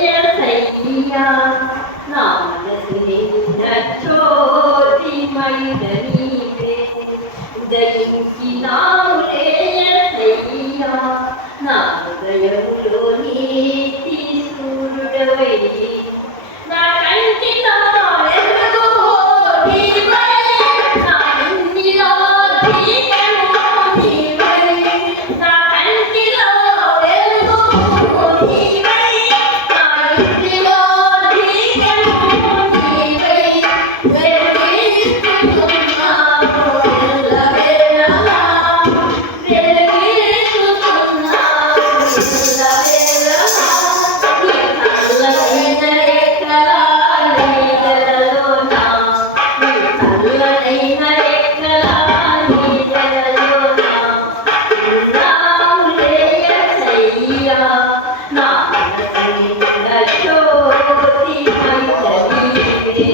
నామలేయసయ్యా నా మనసు నిన్న జ్యోతిమయుడనీవే ఉదయించి నామలేయసయ్యా నా హృదయములో నీతి సూర్యుడవై నా కంటిలో వెలుగు నీవై నా ఇంటిలో దీపము నీవై నా కంటిలో వెలుగు నీవై నా ఇంటిలో దీపము నీవై వెలిగిస్తున్నావు ఎల్లవేళలా వెలిగిస్తున్నావు ఎల్లవేళలా నీ చల్లనైన రెక్కల నీడలలోన నీ చల్లనైన రెక్కల నీడలలోన ఉన్నావులే యేసయ్యా నా మనసు నిండా జ్యోతిమయుడనీవే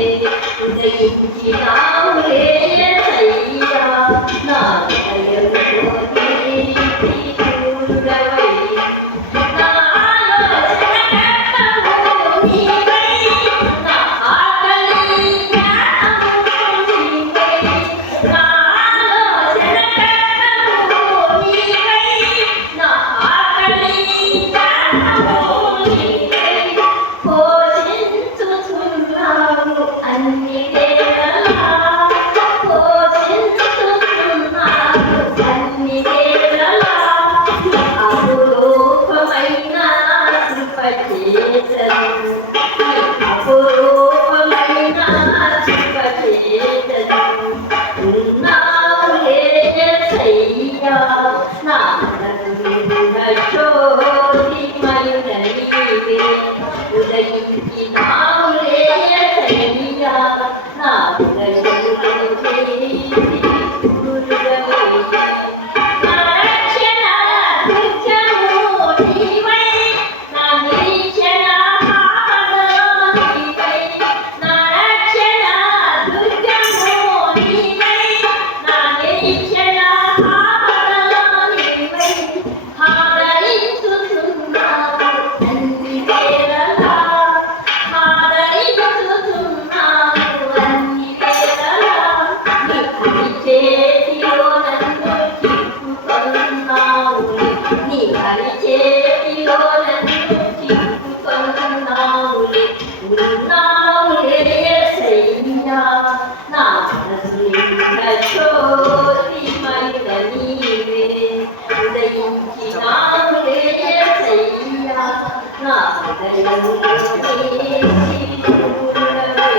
ఉదయించినావులే యేసయ్యా నా హృదయములో నీతి సూర్యుడవై నా ఆలోచనకర్తవు నీవై నా ఆకలి జ్ఞానము నీవై నా ఆలోచనకర్తవు నీవై నా ఆకలి జ్ఞానము నీవై పోషించుచున్నావు అన్ని వేళలా పోషించుచున్నావు అన్ని వేళలా నీ అపురూపమైన కృప చేతను నీ అపురూపమైన కృప చేతను ఉన్నావులే యేసయ్యా నా మనసు నిండా జ్యోతిమయుడనీవే ఉదయించినావులే యేసయ్యా నా హృదయములో నీతి సూర్యుడవై నా రక్షణ దుర్గము నీవై నా నిరీక్షణ ఆపదలో నీవై నా రక్షణ దుర్గము నీవై నా నిరీక్షణ ఆపదలో నీవై ఆదరించుచున్నావు అన్ని వేళలా ఆదరించుచున్నావు అన్ని వేళలా నీ కుడి చేతిలో నన్ను చిక్కుకొన్నావులే నీ అరి చేతిలో నన్ను చిక్కుకొన్నావులే ఉన్నావులే యేసయ్యా నా మనసు నిండా జ్యోతిమయుడనీవే ఉదయించినావులే యేసయ్యా నా హృదయములో నీతి సూర్యుడవై